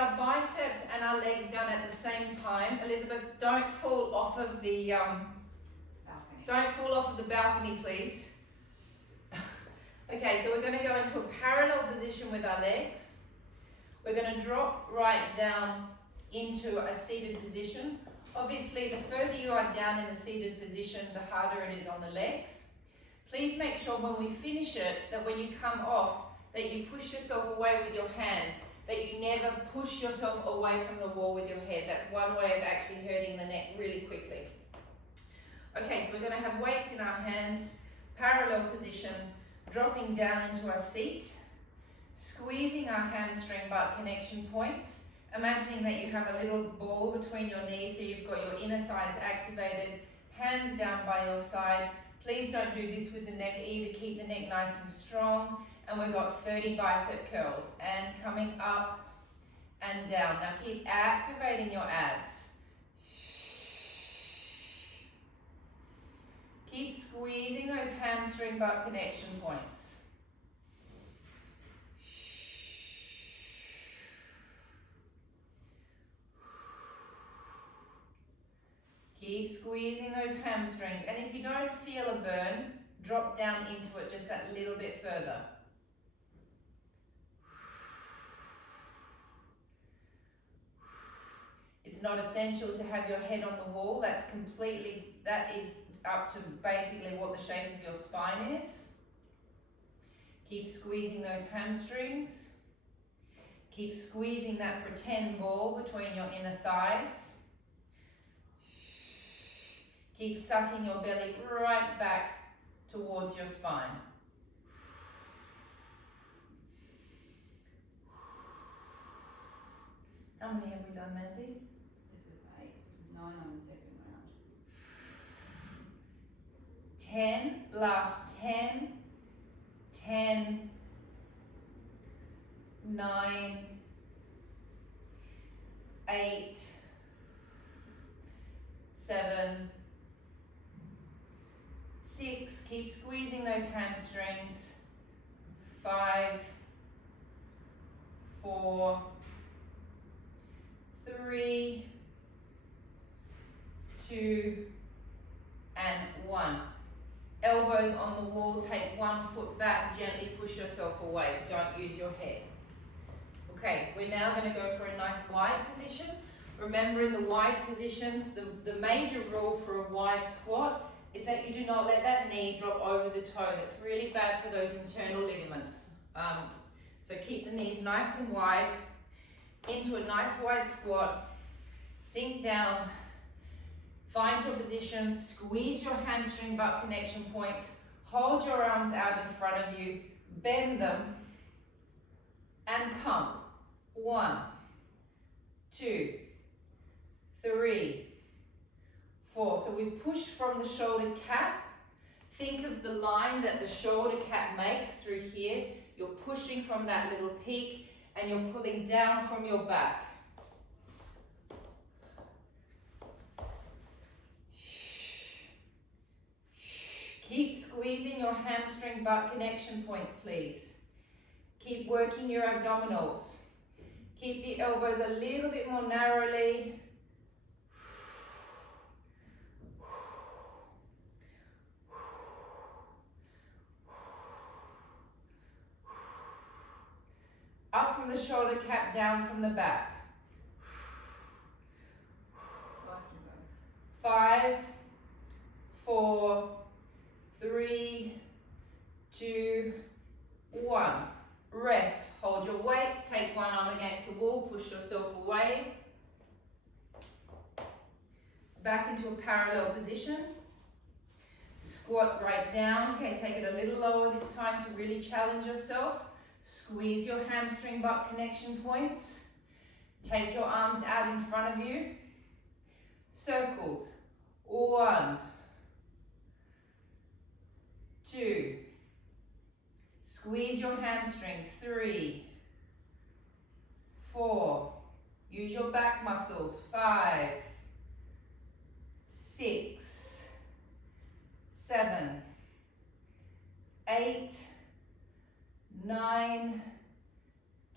our biceps and our legs down at the same time. Elizabeth, don't fall off of the balcony, please. Okay, so we're going to go into a parallel position with our legs. We're going to drop right down into a seated position. Obviously, the further you are down in the seated position, the harder it is on the legs. Please make sure when we finish it, that when you come off, that you push yourself away with your hands, that you never push yourself away from the wall with your head. That's one way of actually hurting the neck really quickly. Okay, so we're going to have weights in our hands, parallel position, dropping down into our seat, squeezing our hamstring butt connection points, imagining that you have a little ball between your knees so you've got your inner thighs activated, hands down by your side. Please don't do this with the neck either, keep the neck nice and strong. And we've got 30 bicep curls, and coming up and down. Now keep activating your abs. Keep squeezing those hamstring butt connection points. Keep squeezing those hamstrings, and if you don't feel a burn, drop down into it just that little bit further. It's not essential to have your head on the wall. That is up to basically what the shape of your spine is. Keep squeezing those hamstrings. Keep squeezing that pretend ball between your inner thighs. Keep sucking your belly right back towards your spine. How many have we done, Mandy? This is 8. This is 9 on the second round. 10, last 10, 10, 9, 8, 7, 6, keep squeezing those hamstrings, 5, 4, 3, 2, and 1. Elbows on the wall, take one foot back, gently push yourself away, don't use your head. Okay, we're now going to go for a nice wide position. Remember, in the wide positions, the major rule for a wide squat is that you do not let that knee drop over the toe. That's really bad for those internal ligaments. So keep the knees nice and wide, into a nice wide squat, sink down, find your position, squeeze your hamstring butt connection points, hold your arms out in front of you, bend them, and pump. 1, 2, 3, 4. So we push from the shoulder cap. Think of the line that the shoulder cap makes through here. You're pushing from that little peak, and you're pulling down from your back. Keep squeezing your hamstring butt connection points, please. Keep working your abdominals. Keep the elbows a little bit more narrowly. Up from the shoulder cap, down from the back. 5, 4, 3, 2, 1. Rest. Hold your weights. Take one arm against the wall. Push yourself away. Back into a parallel position. Squat right down. Okay, take it a little lower this time to really challenge yourself. Squeeze your hamstring butt connection points. Take your arms out in front of you. Circles. 1, 2. Squeeze your hamstrings. 3, 4. Use your back muscles. 5, 6, 7, 8, 9,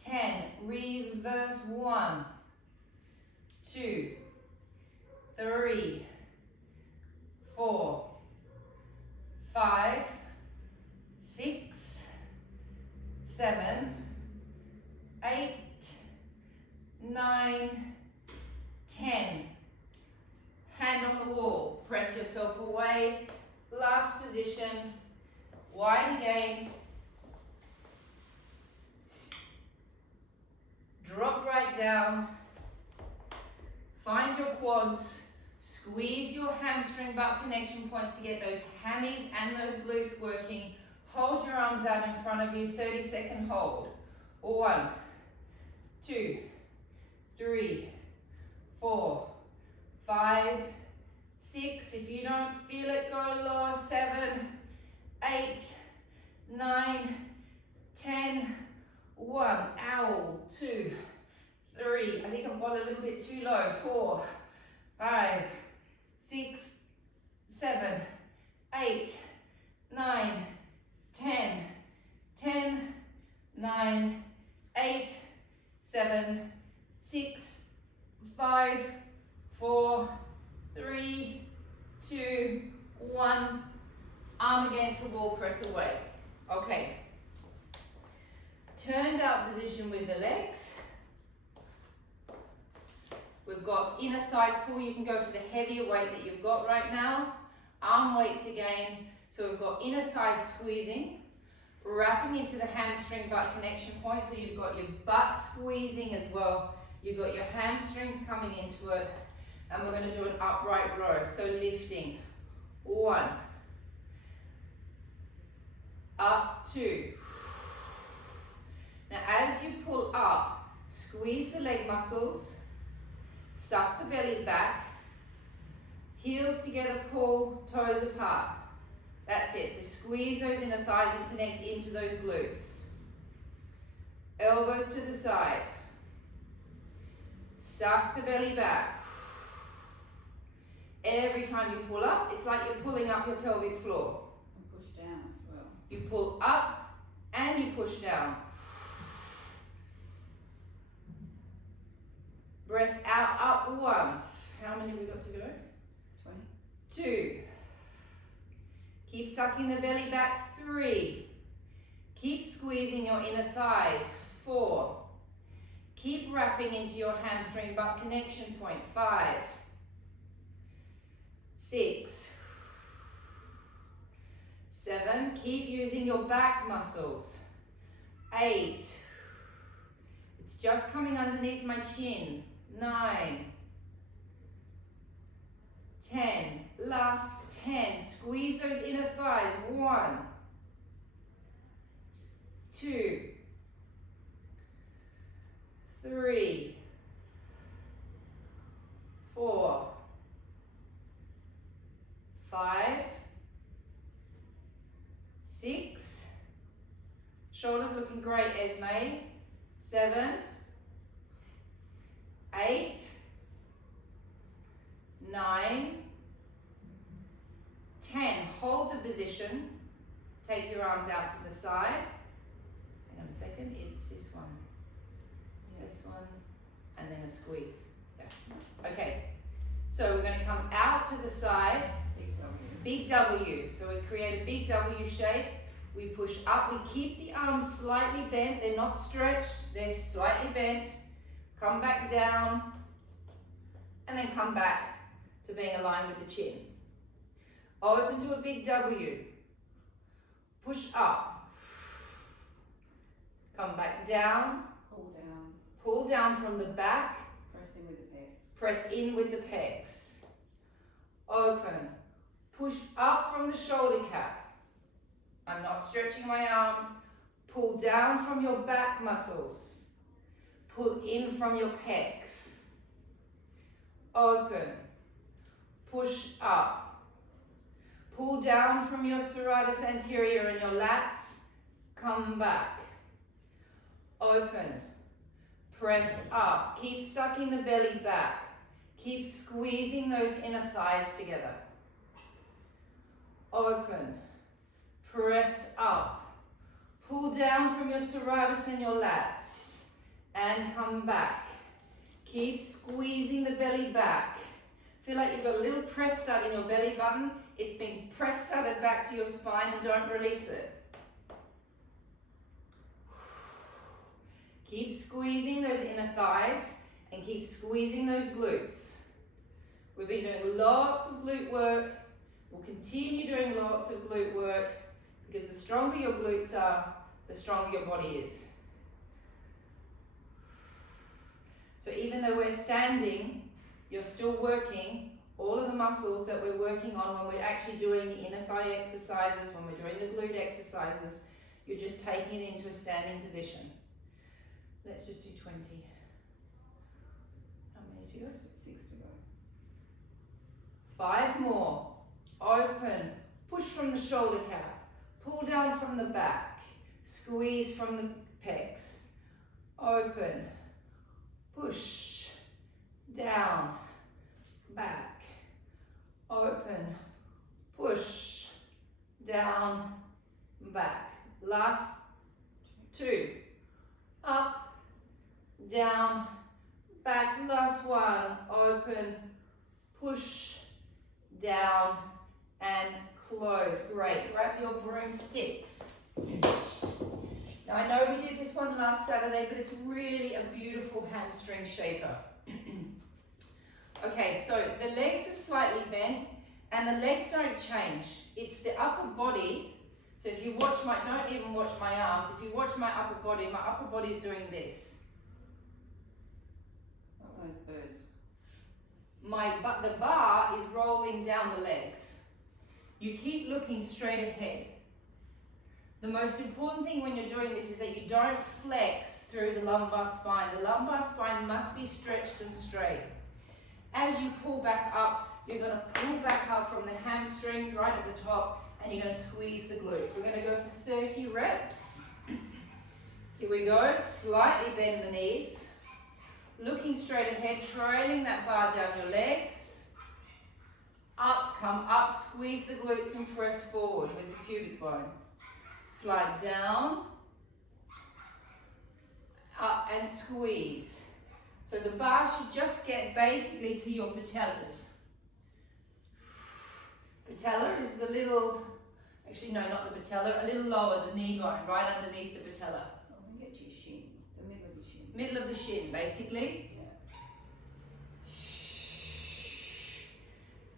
10, reverse 1, 2, 3, 4, 5, 6, 7, 8, 9, 10. Hand on the wall, press yourself away. Last position, wide again. Drop right down. Find your quads. Squeeze your hamstring butt connection points to get those hammies and those glutes working. Hold your arms out in front of you, 30-second hold. 1, 2, 3, 4, 5, 6. If you don't feel it, go lower. 7, 8, 9, 10. 1, ow, 2, 3. I think I've got a little bit too low. 4, 5, 6, 7, 8, 9, 10, 10, 9, 8, 7, 6, 5, 4, 3, 2, 1. Arm against the wall, press away. Okay. Turned out position with the legs. We've got inner thighs pull. You can go for the heavier weight that you've got right now. Arm weights again. So we've got inner thighs squeezing, wrapping into the hamstring butt connection point. So you've got your butt squeezing as well. You've got your hamstrings coming into it. And we're going to do an upright row. So lifting. 1. Up, 2. Now as you pull up, squeeze the leg muscles, suck the belly back, heels together, pull, toes apart. That's it. So squeeze those inner thighs and connect into those glutes. Elbows to the side. Suck the belly back. Every time you pull up, it's like you're pulling up your pelvic floor. And push down as well. You pull up and you push down. Breath out, up, 1. How many have we got to go? 20. 2. Keep sucking the belly back, 3. Keep squeezing your inner thighs, 4. Keep wrapping into your hamstring butt connection point, 5. 6. 7. Keep using your back muscles. 8. It's just coming underneath my chin. 9. 10. Last 10. Squeeze those inner thighs. 1. 2. 3. 4. 5. 6. Shoulders looking great, Esme. 7. 8, 9, 10. Hold the position. Take your arms out to the side. Hang on a second. It's this one. This one. And then a squeeze. Yeah. Okay. So we're going to come out to the side. Big W. Big W. So we create a big W shape. We push up. We keep the arms slightly bent. They're not stretched. They're slightly bent. Come back down, and then come back to being aligned with the chin. Open to a big W. Push up. Come back down. Pull down. Pull down from the back. Press in with the pecs. Press in with the pecs. Open. Push up from the shoulder cap. I'm not stretching my arms. Pull down from your back muscles. Pull in from your pecs. Open. Push up. Pull down from your serratus anterior and your lats. Come back. Open. Press up. Keep sucking the belly back. Keep squeezing those inner thighs together. Open. Press up. Pull down from your serratus and your lats. and come back. Keep squeezing the belly back. Feel like you've got a little press stud in your belly button. It's been press studded back to your spine and don't release it. Keep squeezing those inner thighs and keep squeezing those glutes. We've been doing lots of glute work. We'll continue doing lots of glute work because the stronger your glutes are, the stronger your body is. So even though we're standing, you're still working all of the muscles that we're working on when we're actually doing the inner thigh exercises, when we're doing the glute exercises. You're just taking it into a standing position. Let's just do 20. How many to go? 6 to go. 5 more. Open. Push from the shoulder cap. Pull down from the back. Squeeze from the pecs. Open. Push. Down. Back. Open. Push. Down. Back. Last 2. Up. Down. Back. Last one. Open. Push. Down. And close. Great. Grab your broomsticks. Now I know we did this one last Saturday, but it's really a beautiful hamstring shaper. Okay, so the legs are slightly bent and the legs don't change. It's the upper body. So if you watch don't even watch my arms. If you watch my upper body is doing this. What are those birds? The bar is rolling down the legs. You keep looking straight ahead. The most important thing when you're doing this is that you don't flex through the lumbar spine. The lumbar spine must be stretched and straight. As you pull back up, you're going to pull back up from the hamstrings right at the top and you're going to squeeze the glutes. We're going to go for 30 reps. Here we go. Slightly bend the knees. Looking straight ahead, trailing that bar down your legs. Up, come up, squeeze the glutes and press forward with the pubic bone. Slide down, up and squeeze. So the bar should just get basically to your patellas. Patella is the little, actually no, not the patella, a little lower, the knee bone, right underneath the patella. I think get to your shins, the middle of your shin. Middle of the shin, basically.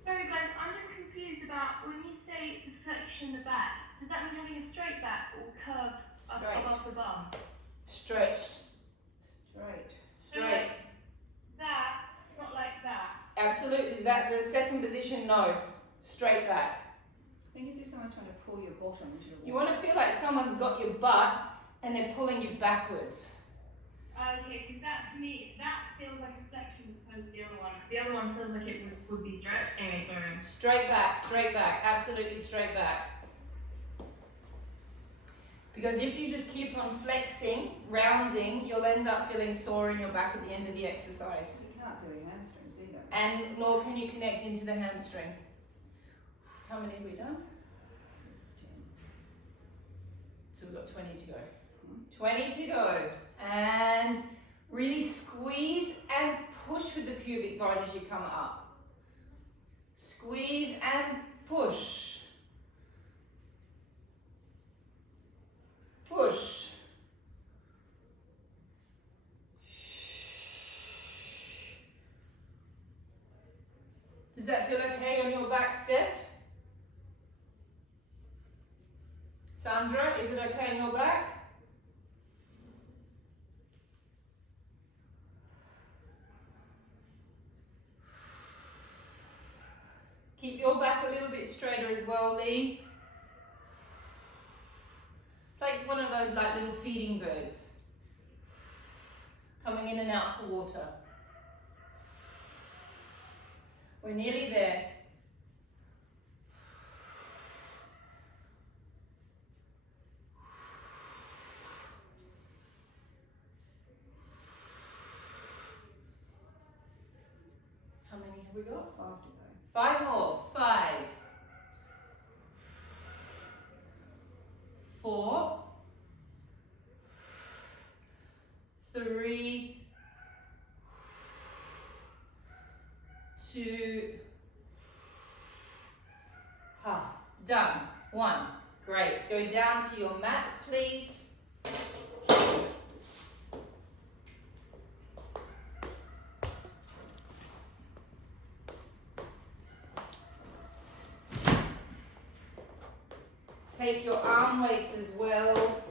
Sorry guys, I'm just confused about when you say the flexion in the back, does that mean having a straight back or curved Straight. above the bum? Stretched. Straight. Straight. That, not like that. Absolutely, that the second position, no. Straight back. I think it's if someone's trying to pull your bottom into the wall. You want to feel like someone's got your butt and they're pulling you backwards. Okay, because that to me, that feels like a flexion as opposed to the other one. The other one feels like it would be stretched. Anyway, sorry. Straight back, absolutely straight back. Because if you just keep on flexing, rounding, you'll end up feeling sore in your back at the end of the exercise. You can't feel your hamstrings either. And nor can you connect into the hamstring. How many have we done? This is 10. So we've got 20 to go. 20 to go. And really squeeze and push with the pubic bone as you come up. Squeeze and push. Push. Does that feel okay on your back, Steph? Sandra, is it okay on your back? Keep your back a little bit straighter as well, Lee. It's like one of those like little feeding birds. Coming in and out for water. We're nearly there. How many have we got? 5 to go. 5 more. 5. 4. 3. Go down to your mats, please. Take your arm weights as well.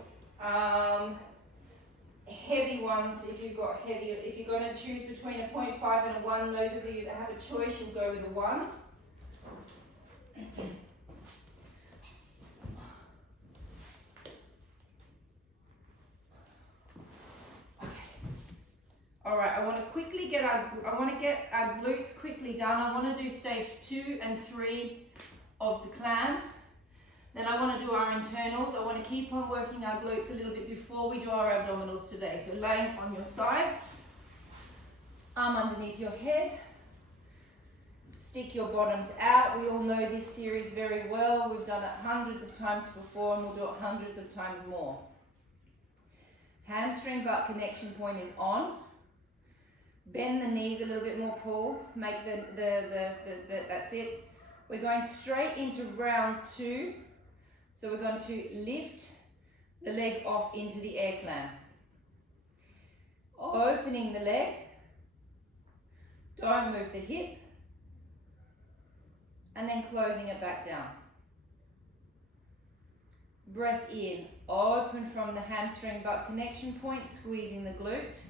Heavy ones, if you've got heavy, if you're going to choose between a 0.5 and a 1, those of you that have a choice, you'll go with a 1. All right, I want to get our glutes quickly done. I want to do stage 2 and 3 of the clam. Then I want to do our internals. I want to keep on working our glutes a little bit before we do our abdominals today. So laying on your sides, arm underneath your head, stick your bottoms out. We all know this series very well. We've done it hundreds of times before and we'll do it hundreds of times more. Hamstring butt connection point is on. Bend the knees a little bit more, pull. Make that's it. We're going straight into round 2. So we're going to lift the leg off into the air clam. Opening the leg. Don't move the hip. And then closing it back down. Breath in. Open from the hamstring butt connection point, squeezing the glute.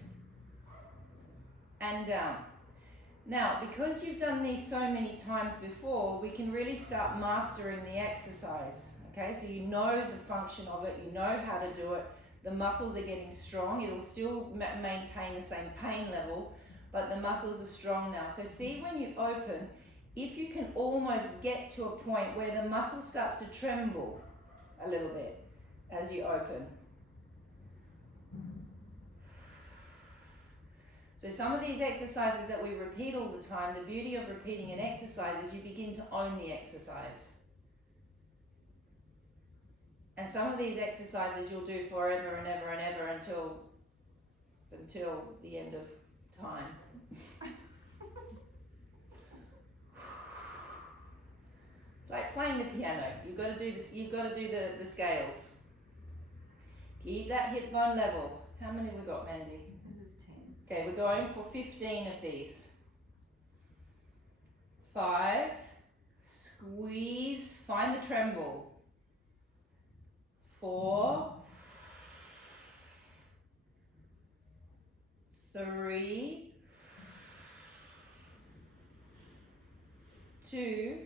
And down. Now, because you've done these so many times before, we can really start mastering the exercise. Okay, so you know the function of it, you know how to do it, the muscles are getting strong, it'll still maintain the same pain level, but the muscles are strong now. So see when you open, if you can almost get to a point where the muscle starts to tremble a little bit as you open. So some of these exercises that we repeat all the time, the beauty of repeating an exercise is you begin to own the exercise. And some of these exercises you'll do forever and ever and ever until the end of time. It's like playing the piano. You've got to do this. You've got to do the scales. Keep that hip bone level. How many have we got, Mandy? This is 10. Okay, we're going for 15 of these. 5. Squeeze. Find the tremble. 4, 3, 2,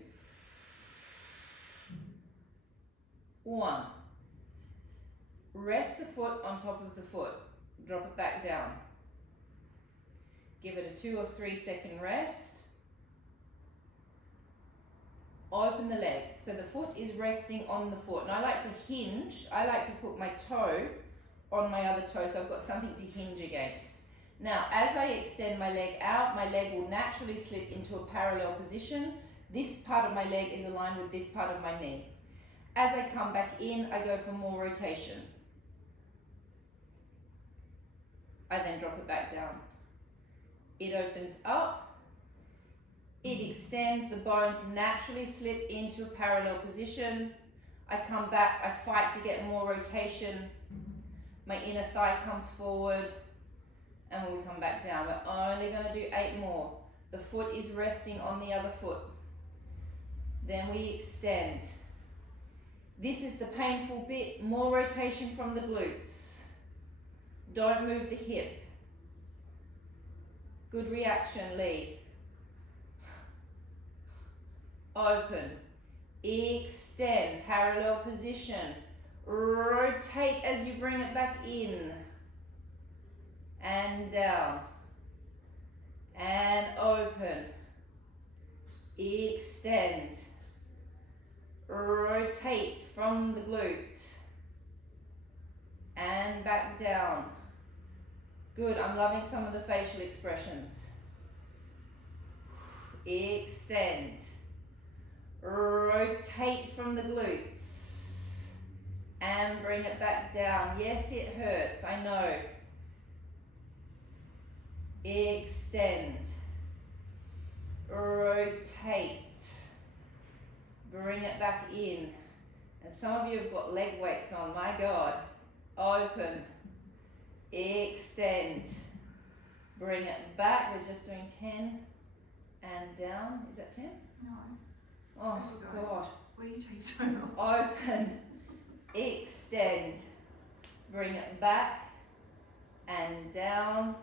1. Rest the foot on top of the foot. Drop it back down. Give it a 2 or 3 second rest. Open the leg. So the foot is resting on the foot. And I like to hinge. I like to put my toe on my other toe so I've got something to hinge against. Now, as I extend my leg out, my leg will naturally slip into a parallel position. This part of my leg is aligned with this part of my knee. As I come back in, I go for more rotation. I then drop it back down. It opens up. It extends, the bones naturally slip into a parallel position. I come back, I fight to get more rotation. My inner thigh comes forward, and when we come back down, we're only going to do 8 more. The foot is resting on the other foot. Then we extend. This is the painful bit, more rotation from the glutes. Don't move the hip. Good reaction, Lee. Open, extend, parallel position, rotate as you bring it back in, and down, and open, extend, rotate from the glute, and back down. Good, I'm loving some of the facial expressions. Extend. Rotate from the glutes and bring it back down. Yes, it hurts, I know. Extend. Rotate. Bring it back in. And some of you have got leg weights on, my God. Open, extend, bring it back. We're just doing 10 and down. Is that 10? No. Oh, God. Where you take so long? Open, extend, bring it back and down.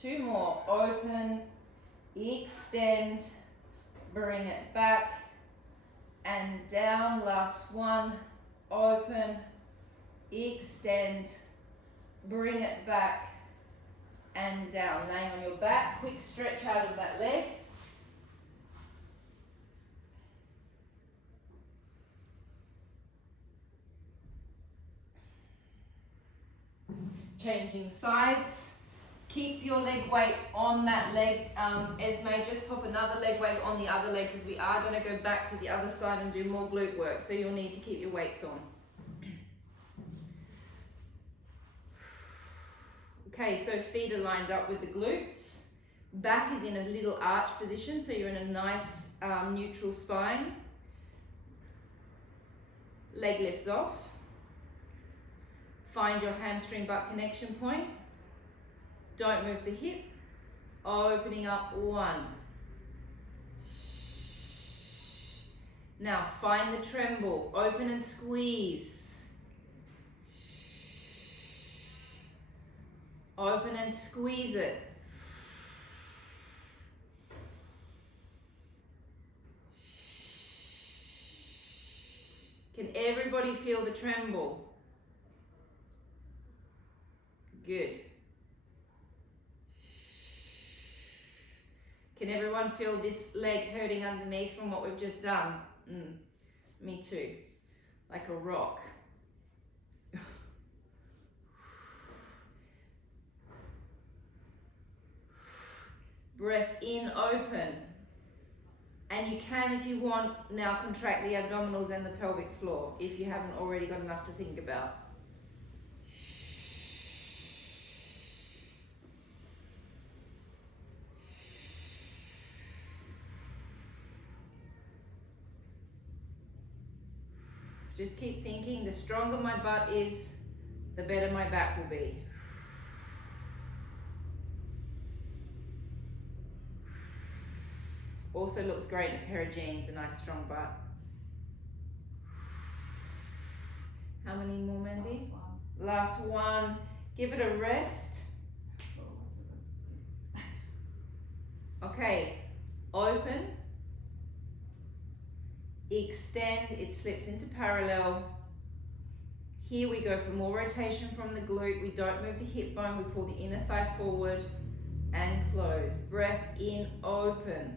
2 more. Open, extend, bring it back and down. Last one. Open, extend, bring it back and down. Laying on your back. Quick stretch out of that leg. Changing sides. Keep your leg weight on that leg. Esme, just pop another leg weight on the other leg because we are going to go back to the other side and do more glute work. So you'll need to keep your weights on. Okay, so feet are lined up with the glutes. Back is in a little arch position, so you're in a nice neutral spine. Leg lifts off. Find your hamstring butt connection point. Don't move the hip. Opening up 1. Now find the tremble. Open and squeeze. Open and squeeze it. Can everybody feel the tremble? Good. Can everyone feel this leg hurting underneath from what we've just done? Me too. Like a rock. Breath in, open. And you can, if you want, now contract the abdominals and the pelvic floor if you haven't already got enough to think about. Just keep thinking, the stronger my butt is, the better my back will be. Also looks great in a pair of jeans, a nice strong butt. How many more, Mandy? Last one. Give it a rest. Okay, open. Extend, it slips into parallel. Here we go for more rotation from the glute. We don't move the hip bone, we pull the inner thigh forward and close. Breath in, open.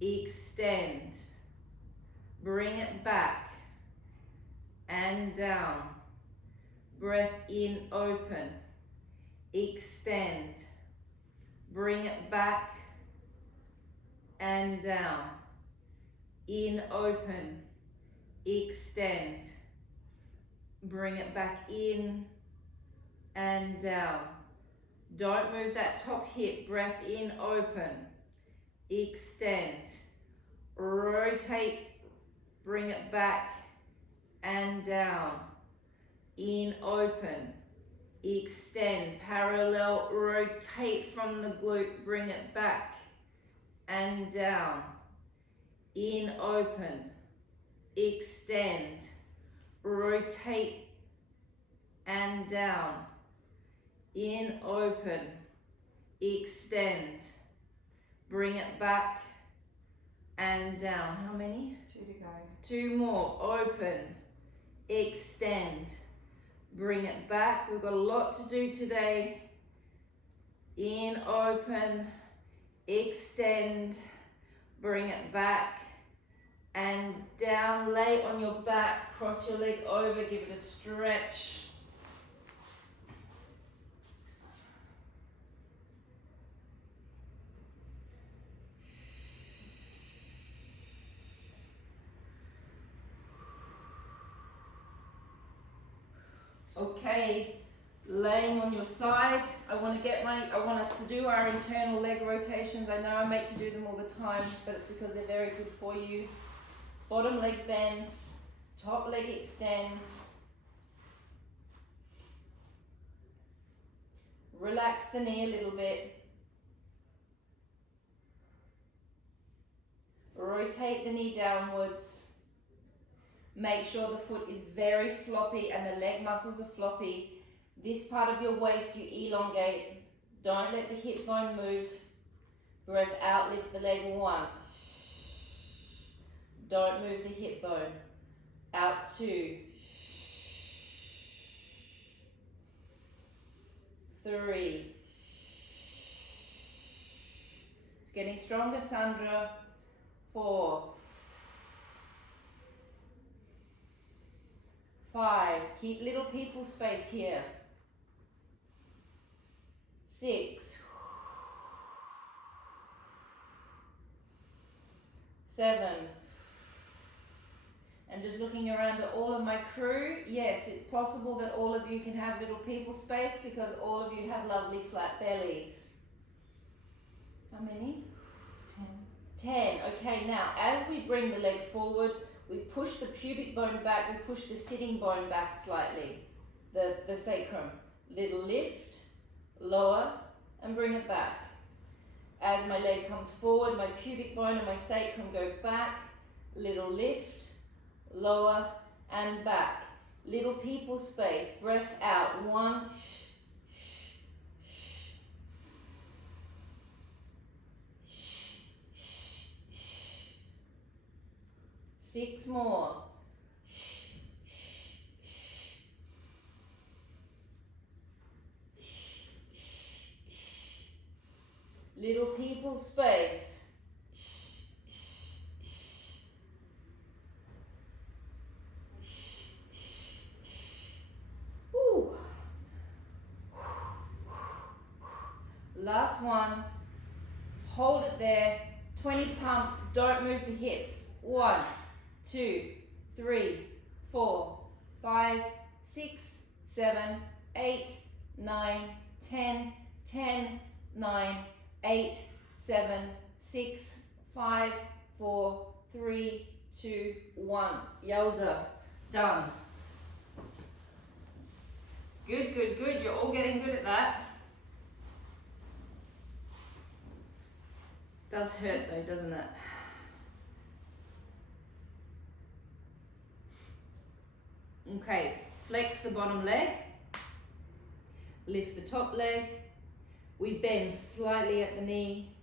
Extend. Bring it back and down. Breath in, open. Extend. Bring it back and down. In, open, extend, bring it back in and down. Don't move that top hip. Breath in, open, extend, rotate, bring it back and down. In, open, extend, parallel, rotate from the glute, bring it back and down. In, open, extend, rotate and down. In, open, extend, bring it back and down. How many? 2 to go. 2 more. Open, extend, bring it back. We've got a lot to do today. In, open, extend, bring it back and down. Lay on your back, cross your leg over, give it a stretch. Okay, laying on your side. I want us to do our internal leg rotations. I know I make you do them all the time, but it's because they're very good for you. Bottom leg bends, Top leg extends. Relax the knee a little bit. Rotate the knee downwards. Make sure the foot is very floppy and the leg muscles are floppy. This part of your waist you elongate. Don't let the hip bone move. Breath out, lift the leg. 1. Don't move the hip bone. Out 2. 3. It's getting stronger, Sandra. 4. 5. Keep little people space here. 6. 7. And just looking around at all of my crew, yes, it's possible that all of you can have little people space because all of you have lovely flat bellies. How many? 10. Okay, now as we bring the leg forward, we push the pubic bone back, we push the sitting bone back slightly, the sacrum. Little lift, lower, and bring it back. As my leg comes forward, my pubic bone and my sacrum go back, little lift, lower, and back. Little people space, breath out. 1, 6 more. Little people space. Woo. Last one. Hold it there. 20 pumps. Don't move the hips. 1, 2, 3, 4, 5, 6, 7, 8, 9, 10, 10, 9, 8, 7, 6, 5, 4, 3, 2, 1. Yowza. Done. Good, good, good. You're all getting good at that. Does hurt though, doesn't it? Okay, flex the bottom leg. Lift the top leg. We bend slightly at the knee.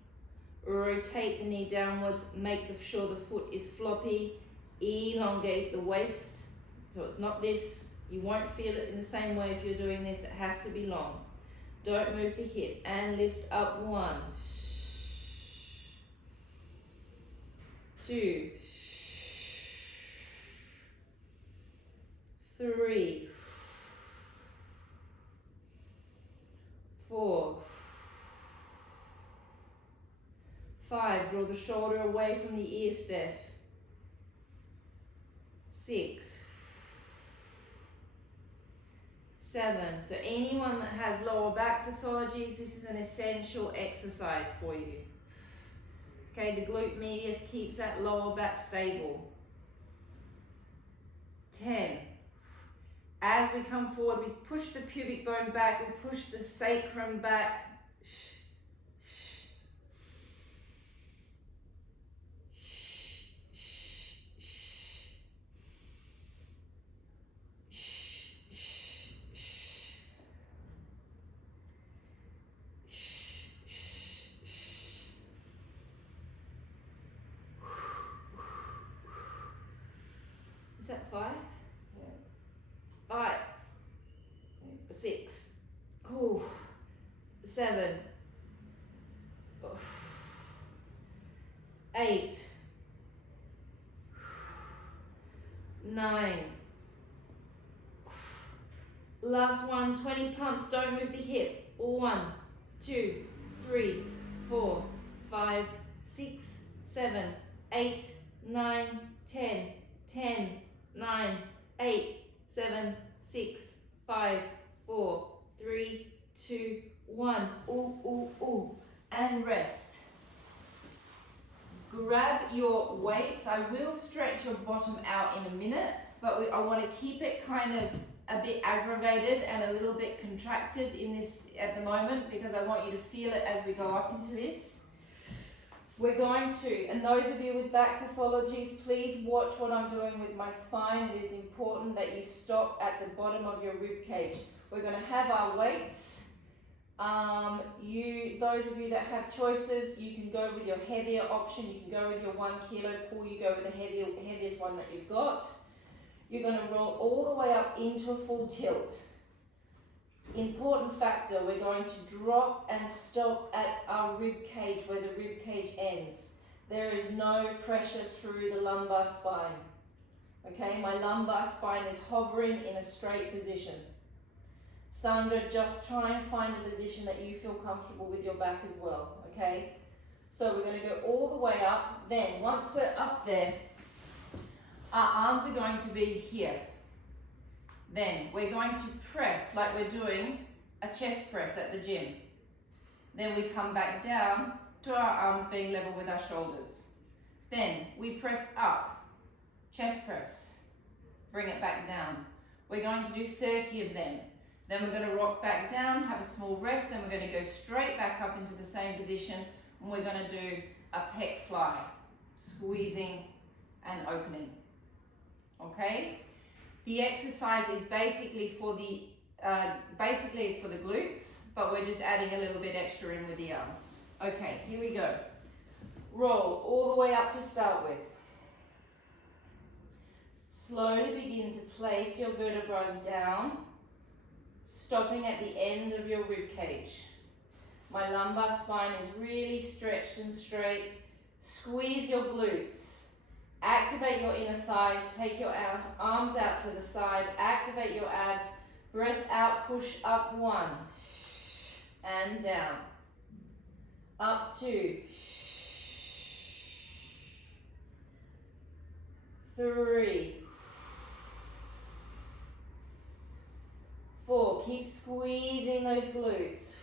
Rotate the knee downwards. Make sure the foot is floppy. Elongate the waist. So it's not this. You won't feel it in the same way if you're doing this. It has to be long. Don't move the hip. And lift up. 1, 2, 3, 4, 5. Draw the shoulder away from the ear, Steph. 6, 7. So anyone that has lower back pathologies, this is an essential exercise for you. Okay, the glute medius keeps that lower back stable. 10. As we come forward, we push the pubic bone back, we push the sacrum back. Is that 5? 5, 6, 7, 8, 9. Last one, 20 pumps, don't move the hip. 1, 2, 3, 4, 5, 6, 7, 8, 9, 10, 10, 9, 8, 7, 6, 5, 4, 3, 2, 1. Ooh, ooh, ooh. And rest. Grab your weights. I will stretch your bottom out in a minute. but I want to keep it kind of a bit aggravated and a little bit contracted in this at the moment, because I want you to feel it as we go up into this. We're going to, and those of you with back pathologies, please watch what I'm doing with my spine. It is important that you stop at the bottom of your rib cage. We're going to have our weights. Those of you that have choices, you can go with your heavier option. You can go with your 1 kilo pull. You go with the heaviest one that you've got. You're going to roll all the way up into a full tilt. Important factor, we're going to drop and stop at our rib cage, where the rib cage ends. There is no pressure through the lumbar spine. Okay, my lumbar spine is hovering in a straight position. Sandra, just try and find a position that you feel comfortable with your back as well, okay? So we're going to go all the way up. Then, once we're up there, our arms are going to be here. Then, we're going to press like we're doing a chest press at the gym. Then we come back down to our arms being level with our shoulders. Then, we press up, chest press, bring it back down. We're going to do 30 of them. Then we're going to rock back down, have a small rest, then we're going to go straight back up into the same position, and we're going to do a pec fly, squeezing and opening. Okay? The exercise is basically for the it's for the glutes, but we're just adding a little bit extra in with the arms. Okay, here we go. Roll all the way up to start with. Slowly begin to place your vertebrae down, stopping at the end of your rib cage. My lumbar spine is really stretched and straight. Squeeze your glutes. Activate your inner thighs. Take your arms out to the side. Activate your abs. Breath out, push up 1. And down. Up 2. 3. 4, keep squeezing those glutes.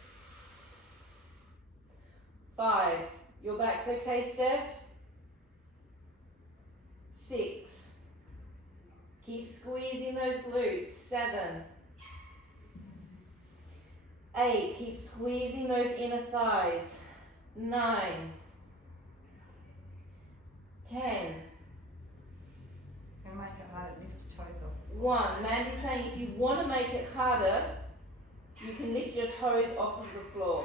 5, your back's okay, Steph? 6, keep squeezing those glutes. 7, 8, keep squeezing those inner thighs. 9, 10. Gonna make it harder, lift your toes off. 1. Mandy's saying if you want to make it harder, you can lift your toes off of the floor.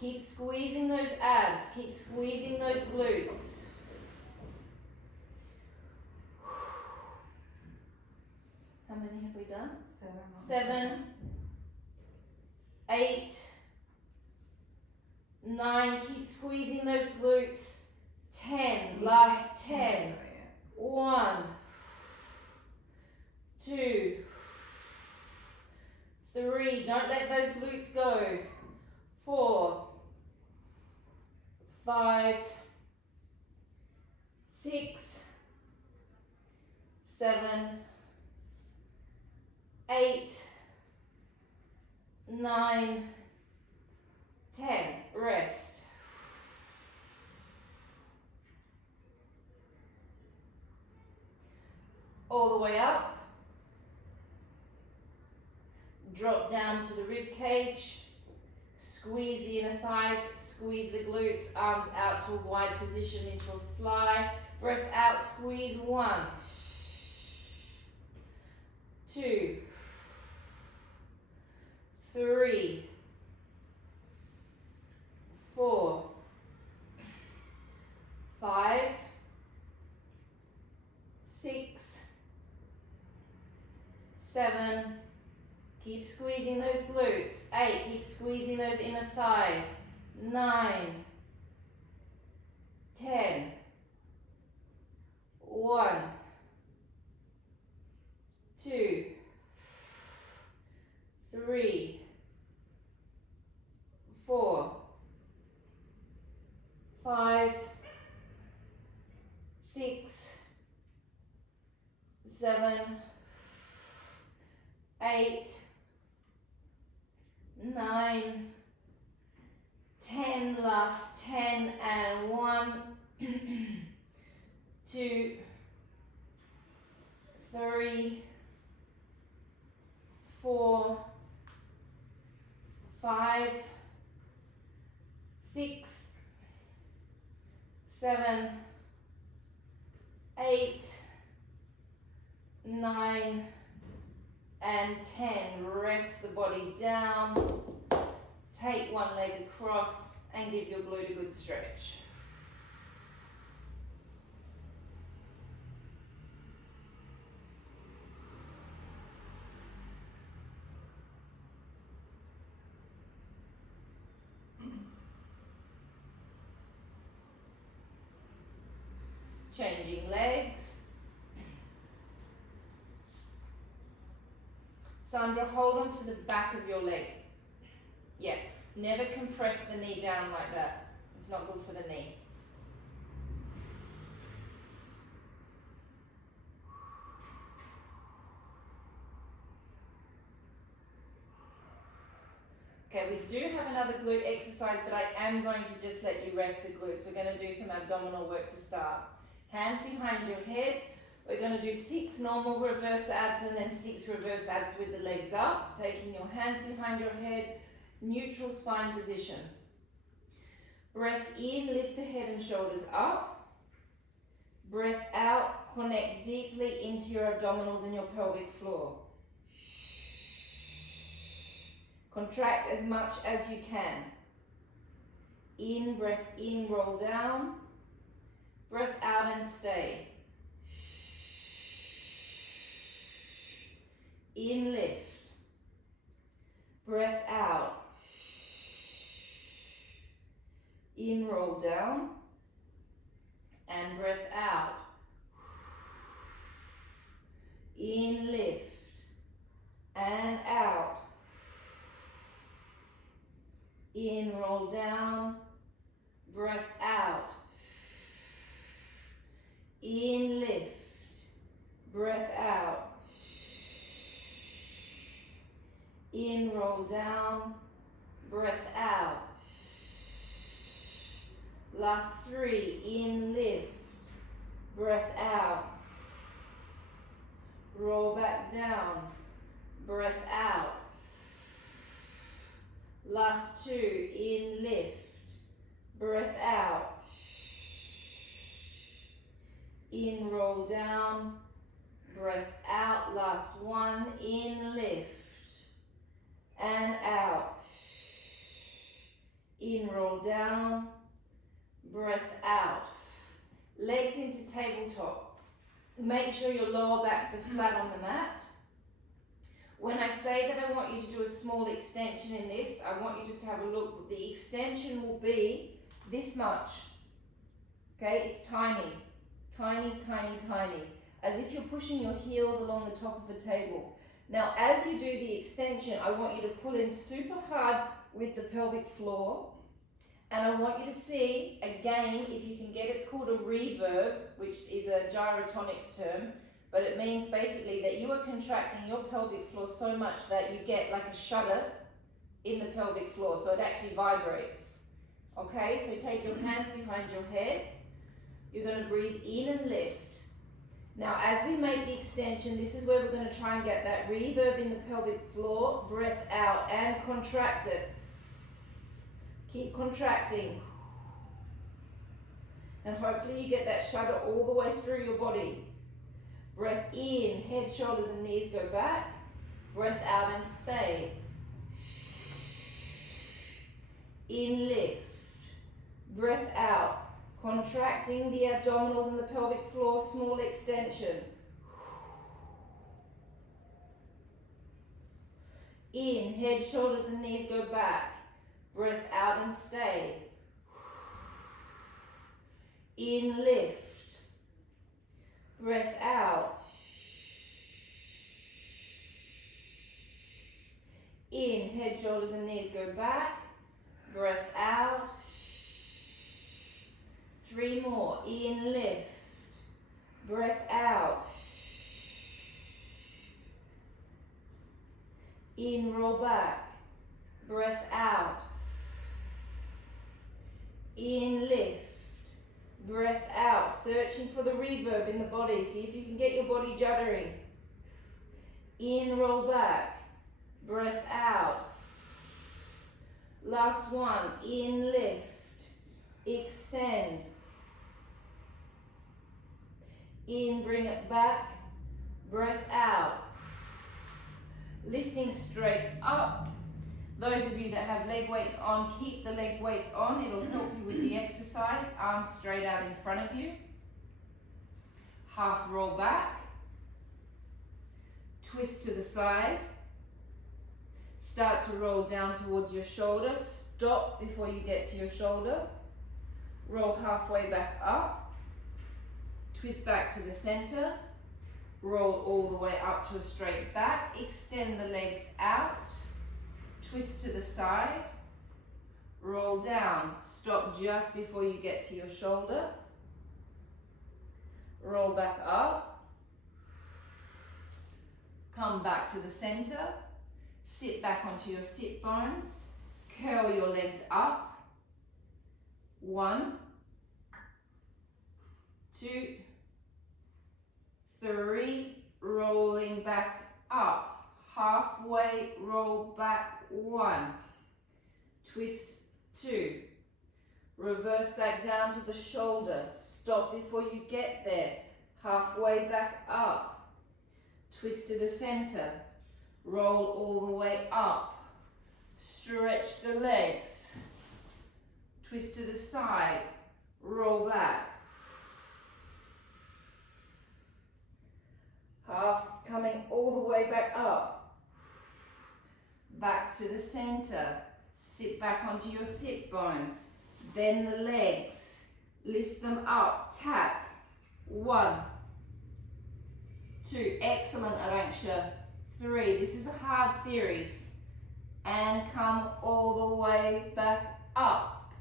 Keep squeezing those abs. Keep squeezing those glutes. How many have we done? 7, 8, 9, keep squeezing those glutes. 10, last 10. 1, 2, 3, don't let those glutes go. 4, 5, 6, 7, 8, 9, 10. Rest. All the way up. Drop down to the rib cage. Squeeze the inner thighs, squeeze the glutes, arms out to a wide position into a fly. Breath out, squeeze. 1, 2, 3, 4, 5, 6, 7, keep squeezing those glutes. 8, keep squeezing those inner thighs. 9, 10, 1, 2, 3, 4, 5, 6, 7, 8, 9, 10, last 10, and 1, 2, 3, 4, 5, 6, 7, 8, 9, and 10. Rest the body down. Take one leg across and give your glute a good stretch. Changing legs. Sandra, hold on to the back of your leg. Yeah, never compress the knee down like that. It's not good for the knee. Okay, we do have another glute exercise, but I am going to just let you rest the glutes. We're going to do some abdominal work to start. Hands behind your head. We're going to do 6 normal reverse abs and then 6 reverse abs with the legs up. Taking your hands behind your head, neutral spine position. Breath in, lift the head and shoulders up. Breath out, connect deeply into your abdominals and your pelvic floor. Contract as much as you can. In, breath in, roll down. Breath out and stay. In, lift. Breath out. In, roll down. And breath out. In, lift. And out. In, roll down. Breath out. In, lift. Breath out. In, roll down. Breath out. Last 3. In, lift. Breath out. Roll back down. Breath out. Last 2. In, lift. Breath out. In, roll down. Breath out. Last 1. In, lift. And out. In, roll down. Breath out. Legs into tabletop. Make sure your lower backs are flat on the mat. When I say that I want you to do a small extension in this, I want you just to have a look. The extension will be this much. Okay, it's tiny. Tiny, tiny, tiny. As if you're pushing your heels along the top of a table. Now, as you do the extension, I want you to pull in super hard with the pelvic floor. And I want you to see, again, if you can get, it's called a reverb, which is a gyrotonics term, but it means basically that you are contracting your pelvic floor so much that you get like a shudder in the pelvic floor, so it actually vibrates. Okay, so take your hands behind your head. You're going to breathe in and lift. Now, as we make the extension, this is where we're going to try and get that reverb in the pelvic floor. Breath out and contract it. Keep contracting. And hopefully you get that shudder all the way through your body. Breath in, head, shoulders and knees go back. Breath out and stay. In, lift. Breath out. Contracting the abdominals and the pelvic floor, small extension. In, head, shoulders and knees go back. Breath out and stay. In, lift. Breath out. In, head, shoulders and knees go back. Breath out. 3 more. In, lift. Breath out. In, roll back. Breath out. In, lift. Breath out, searching for the reverb in the body. See if you can get your body juddering. In, roll back. Breath out. Last one. In, lift. Extend. In, bring it back. Breath out. Lifting straight up. Those of you that have leg weights on, keep the leg weights on. It'll help you with the exercise. Arms straight out in front of you. Half roll back. Twist to the side. Start to roll down towards your shoulder. Stop before you get to your shoulder. Roll halfway back up. Twist back to the center. Roll all the way up to a straight back. Extend the legs out. Twist to the side. Roll down. Stop just before you get to your shoulder. Roll back up. Come back to the center. Sit back onto your sit bones. Curl your legs up. 1, 2, 3, rolling back up. Halfway, roll back 1. Twist 2. Reverse back down to the shoulder. Stop before you get there. Halfway back up. Twist to the center. Roll all the way up. Stretch the legs. Twist to the side. Roll back. Half coming all the way back up. Back to the center. Sit back onto your sit bones. Bend the legs. Lift them up. Tap. 1, 2. Excellent, Aranksha. 3. This is a hard series. And come all the way back up.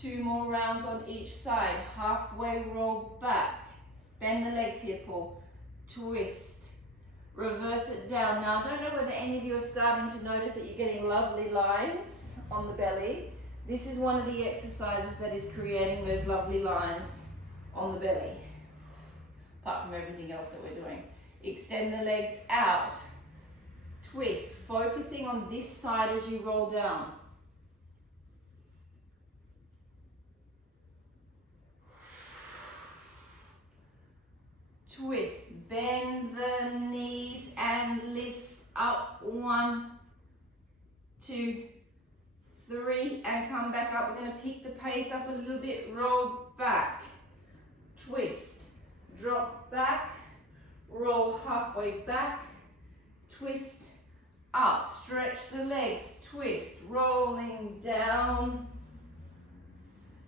2 more rounds on each side. Halfway roll back. Bend the legs here, Paul. Twist. Reverse it down. Now, I don't know whether any of you are starting to notice that you're getting lovely lines on the belly. This is one of the exercises that is creating those lovely lines on the belly. Apart from everything else that we're doing. Extend the legs out. Twist. Focusing on this side as you roll down. Twist, bend the knees and lift up. 1, 2, 3, and come back up. We're going to pick the pace up a little bit. Roll back, twist, drop back, roll halfway back, twist, up, stretch the legs, twist, rolling down,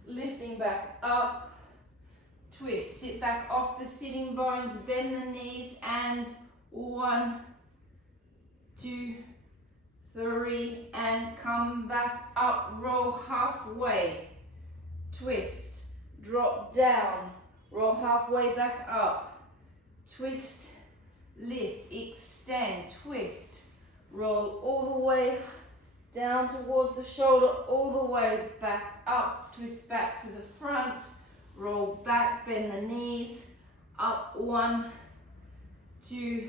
lifting back up. Twist, sit back off the sitting bones, bend the knees, and 1, 2, 3, and come back up, roll halfway, twist, drop down, roll halfway back up, twist, lift, extend, twist, roll all the way down towards the shoulder, all the way back up, twist back to the front, roll back, bend the knees, up. 1, 2,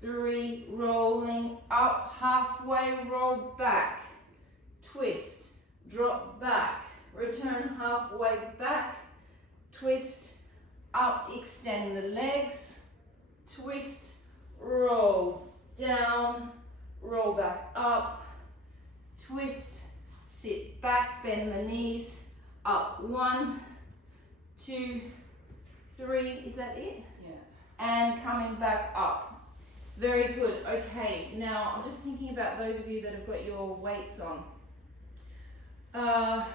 3, rolling up, halfway, roll back, twist, drop back, return halfway back, twist, up, extend the legs, twist, roll down, roll back up, twist, sit back, bend the knees, up. 1, 2, 3, is that it? Yeah. And coming back up. Very good. Okay, now I'm just thinking about those of you that have got your weights on. I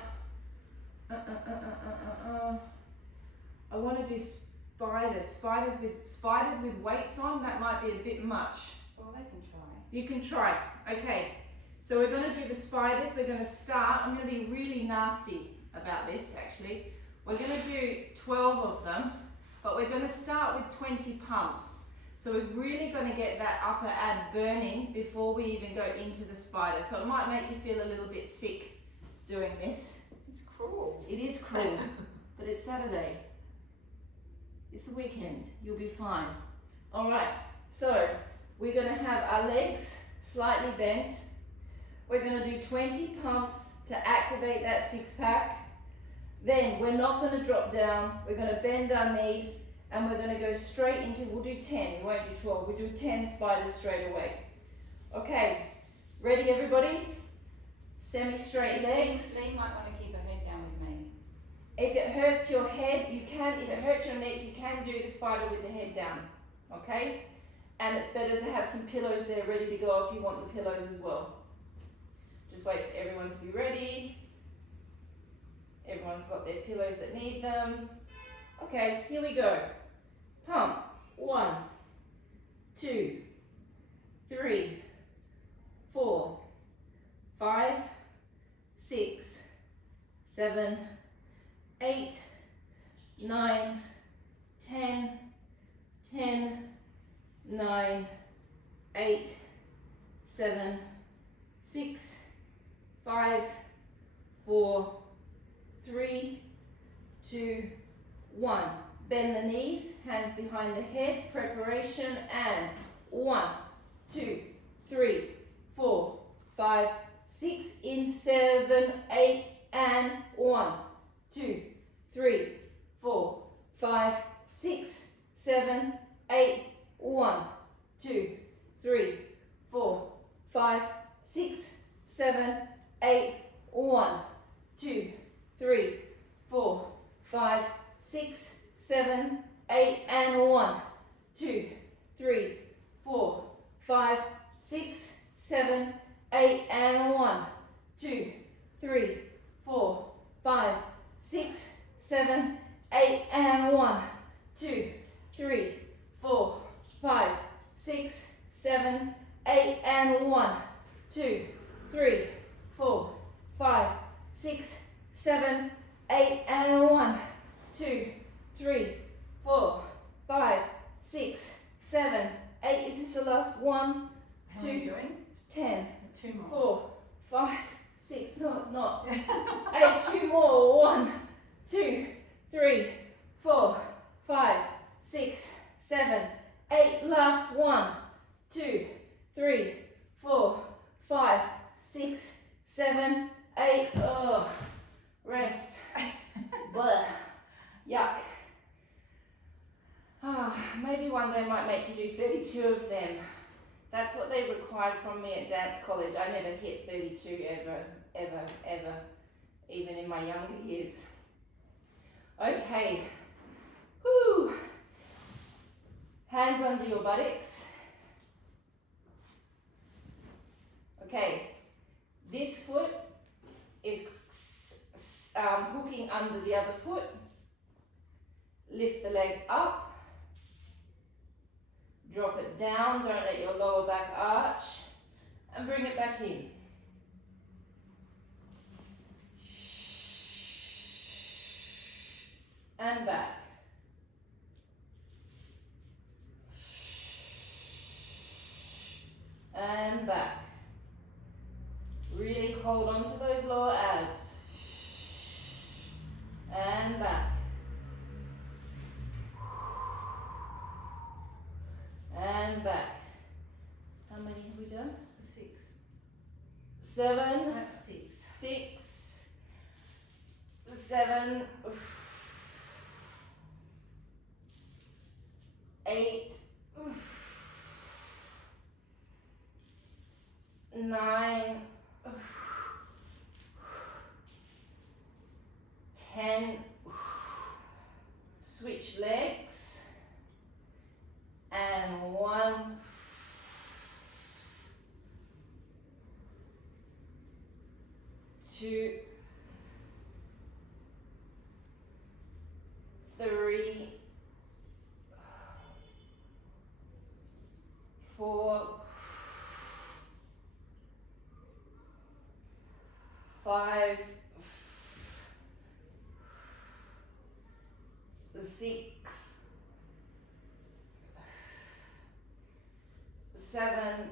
want to do spiders. Spiders with weights on. That might be a bit much. Well, they can try. You can try. Okay, so we're going to do the spiders. We're going to start. I'm going to be really nasty about this actually. We're going to do 12 of them, but we're going to start with 20 pumps. So we're really going to get that upper ab burning before we even go into the spider. So it might make you feel a little bit sick doing this. It's cruel. It is cruel, but it's Saturday. It's the weekend. You'll be fine. All right, so we're going to have our legs slightly bent. We're going to do 20 pumps to activate that six pack. Then we're not going to drop down. We're going to bend our knees and we're going to go straight into, we'll do 10, we won't do 12. We'll do 10 spiders straight away. Okay, ready everybody? Semi-straight legs. So you might want to keep her head down with me. If it hurts your head, you can. If it hurts your neck, you can do the spider with the head down. Okay? And it's better to have some pillows there ready to go if you want the pillows as well. Just wait for everyone to be ready. Everyone's got their pillows that need them. Okay, here we go. Pump. 1, 2, 3, 4, 5, 6, 7, 8, 9, 10, 10, 9, 8, 7, 6, 5, 4, 3, 2, 1. Bend the knees, hands behind the head, preparation, and 1, 2, 3, 4, 5, 6, in 7, 8, and 1, 2, 3, 4, 5, 6, 7, 8, 1, 2, 3, 4, 5, 6, 7, 8, 1, 2, 3, 4, 5, 6, 7, 8, and 1, 2, 3, 4, 5, 6, 7, 8, and 1, 2, 3, 4, 5, 6, 7, 8, and 1, 2, 3, 4, 5, 6, 7, 8, and 1, 2, 3, 4, 5, 6, 7, 8, and 1, 2, 3, 4, 5, 6, 7, 8. Is this the last one? How are you doing? 10, 2 more. 4, 5, 6. No, it's not. 8. 2 more. 1, 2, 3, 4, 5, 6, 7, 8. Last 1, 2, 3, 4, 5, 6, 7, 8. Oh, rest. Blah. Yuck. Maybe one day might make you do 32 of them. That's what they required from me at dance college. I never hit 32 ever, even in my younger years. Okay. Whew. Hands under your buttocks. Okay. This foot is hooking under the other foot. Lift the leg up. Drop it down, don't let your lower back arch, and bring it back in. And back. And back. Really hold on to those lower abs. And back. And back. How many have we done? 6. 7. That's 6. 6. 7. 8. 9. 10. Switch legs. And 1. 2. 3. 4. 5. 6. 7.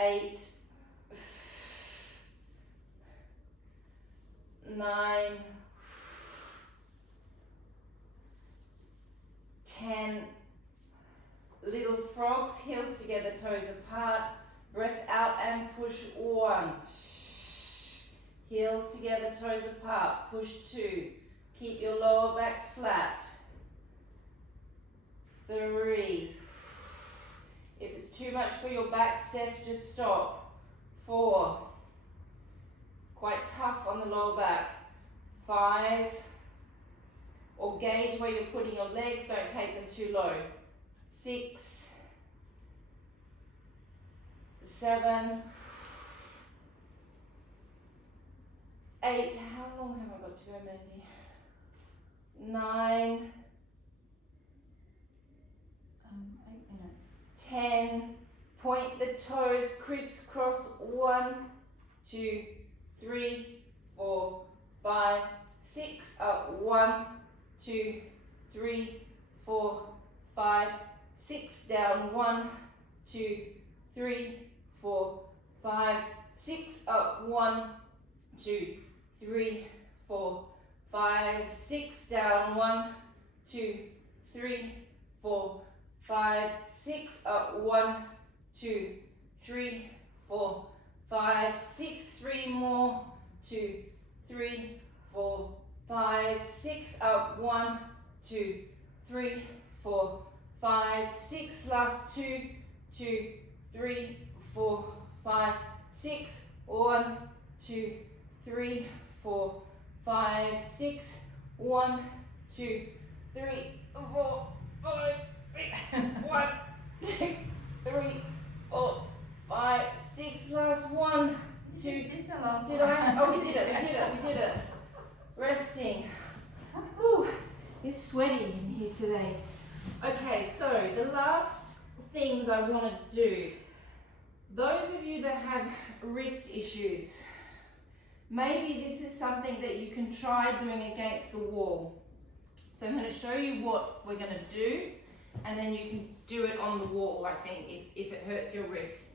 8. 9, 10. Little frogs, heels together, toes apart. Breath out and push. 1. Heels together, toes apart. Push 2. Keep your lower backs flat. 3. If it's too much for your back, Steph, just stop. 4. It's quite tough on the lower back. 5. Or gauge where you're putting your legs, don't take them too low. 6. 7. 8. How long have I got to go, Mandy? 9. 8 minutes. 10. Point the toes, crisscross. 1, 2, 3, 4, 5, 6. Up. 1, 2, 3, 4, 5, 6. Down. 1, 2, 3, 4, 5, 6. Up. 1, 2, 3, 4, 5, 6. Down. 1, 2, 3, 4, 5, 6. Up. 1, 2, 3, 4, 5, 6. 3 more. 2, 3, 4, 5, 6. Up. 1, 2, 3, 4, 5, 6. Last 2, 2, 3, 4, 5, 6. 1, 2, 3, 4, 5, 6. 1, 2, 3, 4, 5, 6. 1, 2, 3, 4, 5, 6. Last 1, 2. Did the last Did one. I? Oh, we did it. Resting. Whew, it's sweaty in here today. Okay, so the last things I want to do. Those of you that have wrist issues, maybe this is something that you can try doing against the wall. So I'm going to show you what we're going to do, and then you can do it on the wall, I think, if it hurts your wrist.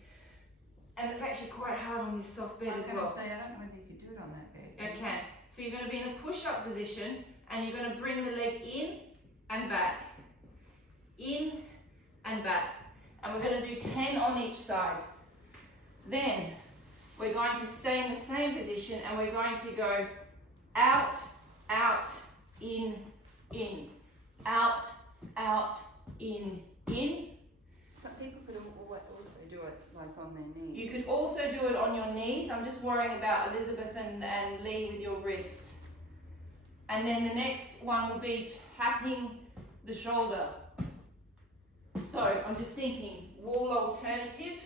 And it's actually quite hard on this soft bed as well. I don't know whether you could do it on that bed. I can. So you're going to be in a push-up position, and you're going to bring the leg in and back. In and back. And we're going to do 10 on each side. Then we're going to stay in the same position, and we're going to go out, out, in, out, out, in. Some people could also do it like on their knees. You could also do it on your knees. I'm just worrying about Elizabeth and Lee with your wrists. And then the next one will be tapping the shoulder. So I'm just thinking wall alternative.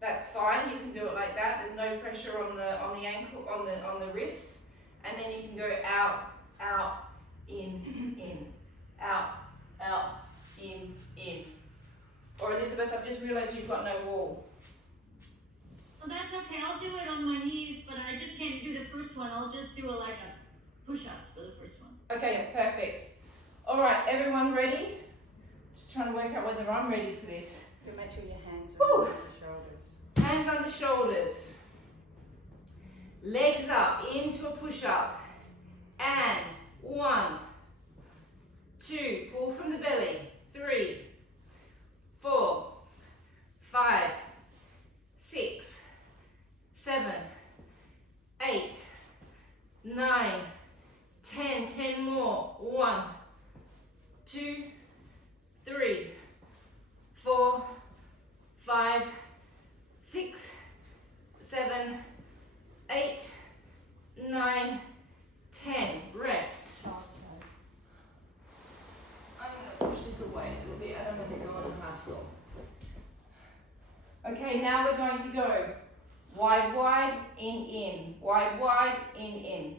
That's fine. You can do it like that. There's no pressure on the ankle, on the wrists. And then you can go out, out, in, out, out, in. Or Elizabeth, I've just realised you've got no wall. Well, that's okay. I'll do it on my knees, but I just can't do the first one. I'll just do like a push-ups for the first one. Okay, perfect. All right, everyone ready? Just trying to work out whether I'm ready for this. You make sure your hands Woo. are on the shoulders. Hands under shoulders. Legs up into a push-up. And 1, 2, pull from the belly. 3, 4, 5, 6, 7, 8, 9, 10. 10 more. 1, 2, 3, 4, 5, 6, 7, 8, 9, 10. Rest. I'm going to push this away a little bit. I don't want to go on a half floor. Okay, now we're going to go wide, wide, in. Wide, wide, in.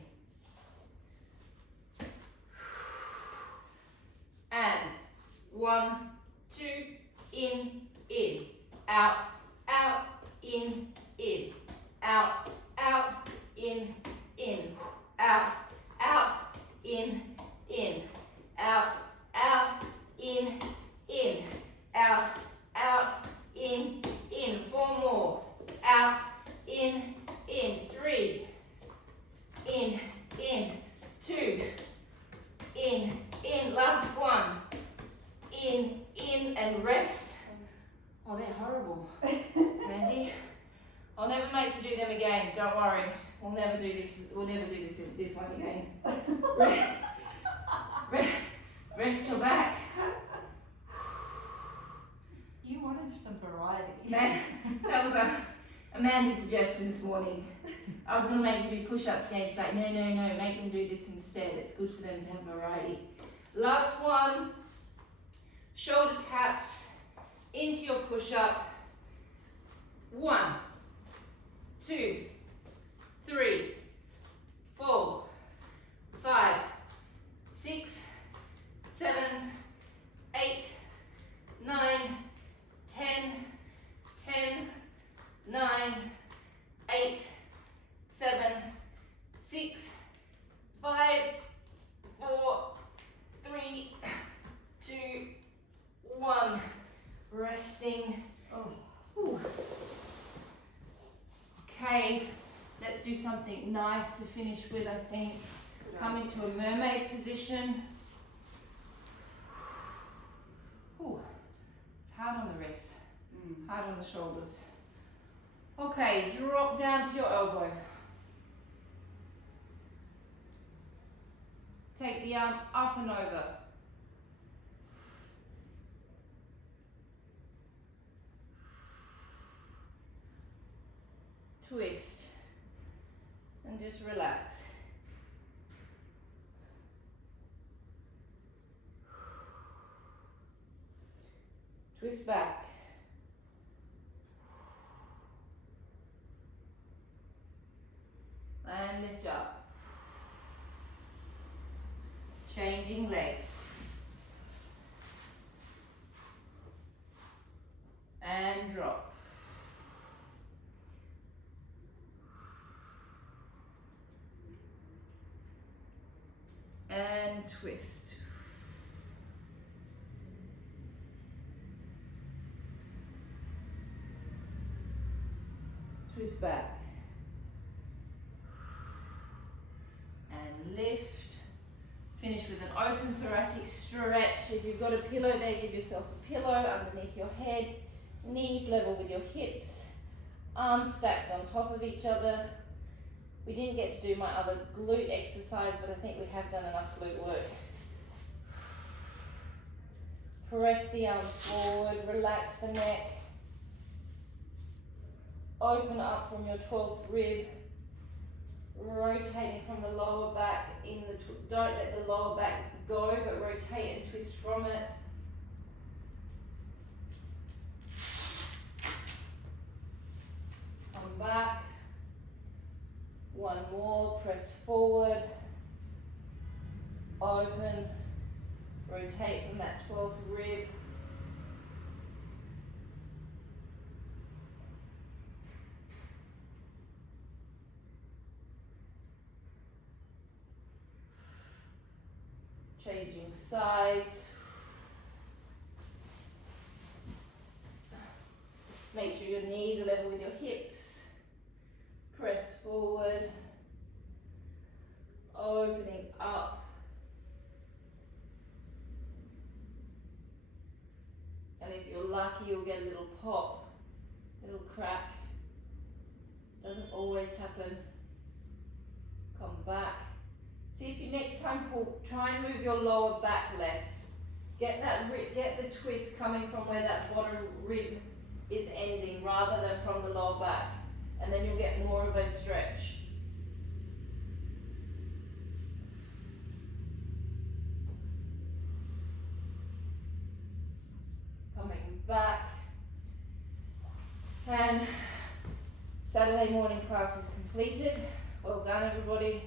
And 1, 2, in, out, out, in, out, out, in, out, out, in, out, out, in, out, out, in. 4 more, out, in, 3, in, last one. In, and rest. Oh, they're horrible, Mandy. I'll never make you do them again, don't worry. We'll never do this one again. Rest your back. You wanted some variety. That was Amanda's suggestion this morning. I was going to make them do push-ups again. She's like, no, make them do this instead. It's good for them to have variety. Last one, shoulder taps into your push-up. 1, 2, 3, 4, 5, 6, 7, 8, 9, 10, 9, 8, 7, 6, 5, 4, 3, 2, 1. Resting. Ooh. Okay, let's do something nice to finish with, I think. Come into a mermaid position. Ooh. It's hard on the wrists, hard on the shoulders. Okay, drop down to your elbow. Take the arm up and over. Twist and just relax. Twist back. And lift up. Changing legs. And drop. And twist. Twist back. And lift. Finish with an open thoracic stretch. If you've got a pillow there, give yourself a pillow underneath your head. Knees level with your hips. Arms stacked on top of each other. We didn't get to do my other glute exercise, but I think we have done enough glute work. Press the arm forward, relax the neck. Open up from your 12th rib. Rotating from the lower back in the, don't let the lower back go, but rotate and twist from it. Come back. One more, press forward. Open. Rotate from that 12th rib. Changing sides. Make sure your knees are level with your hips. Press forward. Opening up. And if you're lucky, you'll get a little pop, little crack. Doesn't always happen. Come back. See if you next time pull, try and move your lower back less. Get the twist coming from where that bottom rib is ending rather than from the lower back. And then you'll get more of a stretch. Coming back. And Saturday morning class is completed. Well done, everybody.